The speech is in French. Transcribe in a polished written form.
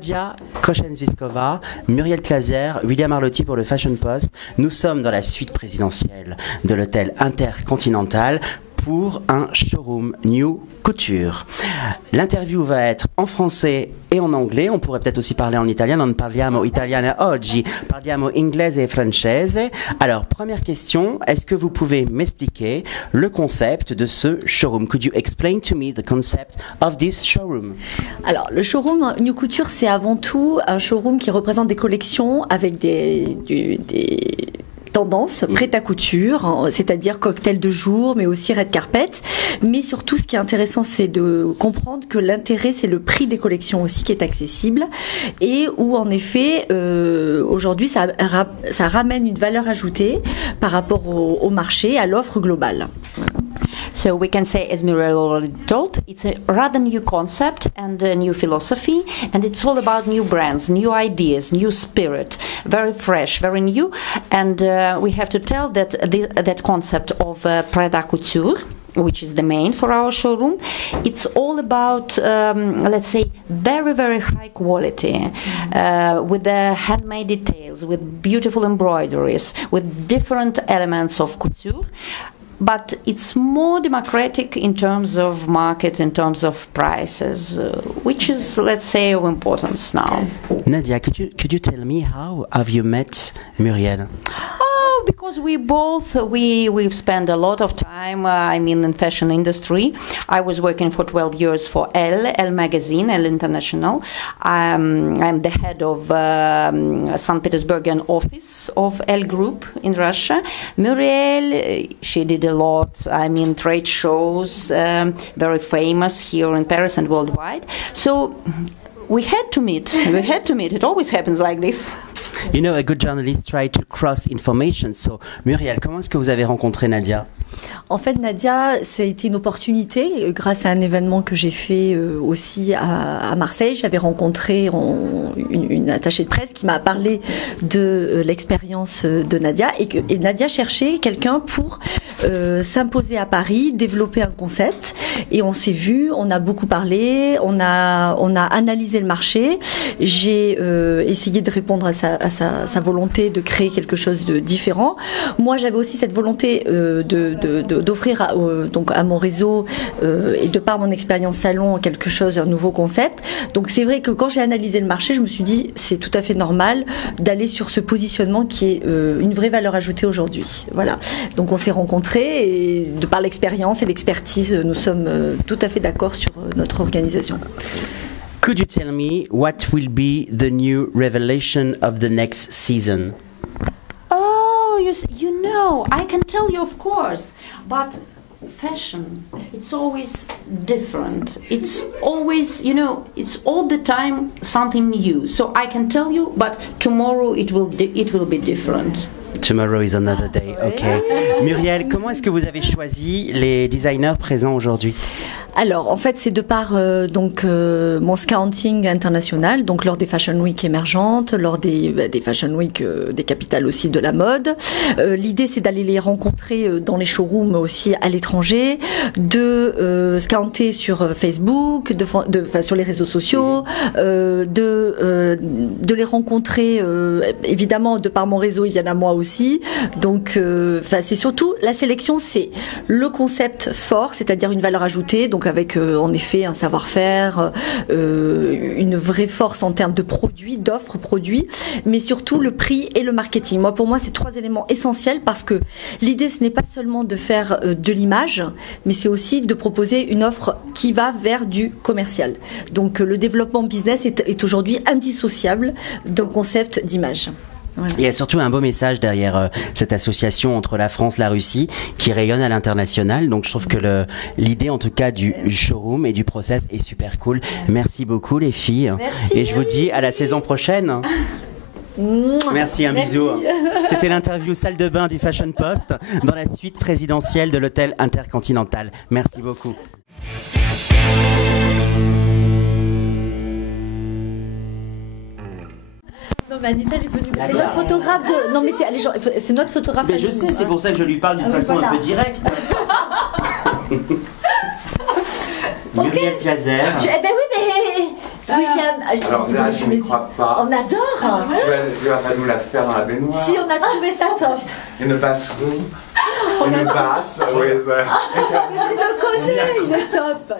Nadia Kochenzviskova, Muriel Plazer, William Arlotti pour le Fashion Post. Nous sommes dans la suite présidentielle de l'hôtel Intercontinental pour un showroom New Couture. L'interview va être en français et en anglais. On pourrait peut-être aussi parler en italien. Non parliamo italiano oggi, parliamo inglese e francese. Alors, première question, est-ce que vous pouvez m'expliquer le concept de ce showroom? Could you explain to me the concept of this showroom? Alors, le showroom New Couture, c'est avant tout un showroom qui représente des collections avec des tendance prêt à couture, c'est-à-dire cocktail de jour, mais aussi red carpet. Mais surtout, ce qui est intéressant, c'est de comprendre que l'intérêt, c'est le prix des collections aussi qui est accessible et où, en effet, aujourd'hui, ça ramène une valeur ajoutée par rapport au marché, à l'offre globale. So we can say, as Muriel already told, it's a rather new concept and a new philosophy, and it's all about new brands, new ideas, new spirit, very fresh, very new, and we have to tell that that concept of Prêt à couture, which is the main for our showroom, it's all about, let's say, very, very high quality, with the handmade details, with beautiful embroideries, with different elements of couture. But it's more democratic in terms of market, in terms of prices, which is, let's say, of importance now. Nadia, could you tell me how have you met Muriel? Because we've spent a lot of time, in fashion industry. I was working for 12 years for Elle Magazine, Elle International. I'm the head of St. Petersburgian office of Elle Group in Russia. Muriel, she did a lot, trade shows, very famous here in Paris and worldwide. So we had to meet. It always happens like this. You know, a good journalist tries to cross information. So, Muriel, comment est-ce que vous avez rencontré Nadia? En fait, Nadia, ça a été une opportunité grâce à un événement que j'ai fait aussi à Marseille. J'avais rencontré une attachée de presse qui m'a parlé de l'expérience de Nadia et Nadia cherchait quelqu'un pour s'imposer à Paris, développer un concept. Et on s'est vu, on a beaucoup parlé, on a analysé le marché. J'ai essayé de répondre à sa volonté de créer quelque chose de différent. Moi, j'avais aussi cette volonté d'offrir à mon réseau et de par mon expérience salon quelque chose, un nouveau concept. Donc c'est vrai que quand j'ai analysé le marché, je me suis dit c'est tout à fait normal d'aller sur ce positionnement qui est une vraie valeur ajoutée aujourd'hui. Voilà. Donc on s'est rencontrés et de par l'expérience et l'expertise, nous sommes tout à fait d'accord sur notre organisation. Could you tell me what will be the new revelation of the next season? You know, I can tell you, of course, but fashion, it's always different. It's always, it's all the time something new. So I can tell you, but tomorrow it will be different. Tomorrow is another day, ok. Muriel, comment est-ce que vous avez choisi les designers présents aujourd'hui? Alors, en fait, c'est de par mon scouting international, donc lors des Fashion Week émergentes, lors des Fashion Week des capitales aussi de la mode. L'idée, c'est d'aller les rencontrer dans les showrooms aussi à l'étranger, de scouter sur Facebook, sur les réseaux sociaux, de les rencontrer, évidemment, de par mon réseau, il y en a moi aussi. Donc, c'est surtout la sélection, c'est le concept fort, c'est-à-dire une valeur ajoutée. Donc avec en effet un savoir-faire, une vraie force en termes de produits, d'offres produits, mais surtout le prix et le marketing. Pour moi, c'est trois éléments essentiels parce que l'idée, ce n'est pas seulement de faire de l'image, mais c'est aussi de proposer une offre qui va vers du commercial. Donc le développement business est aujourd'hui indissociable d'un concept d'image. Voilà. Il y a surtout un beau message derrière cette association entre la France et la Russie qui rayonne à l'international. Donc je trouve que l'idée en tout cas du showroom et du process est super cool. Merci beaucoup les filles. Merci. Et je vous dis à la saison prochaine. Merci, un bisou. C'était l'interview salle de bain du Fashion Post dans la suite présidentielle de l'hôtel Intercontinental. Merci beaucoup. Non mais Anita elle est venue. C'est notre photographe de. Non mais c'est notre photographe. Mais je sais, c'est pour ça que je lui parle d'une façon un peu directe. Muriel Plazer. Ben oui, mais William, Alors il là, voulait je fumer ne crois pas. On adore. Tu vas pas nous la faire dans la baignoire. Si, on a trouvé ça top. Une basse roue. Une basse, oui, ça. Tu le connais, il est top.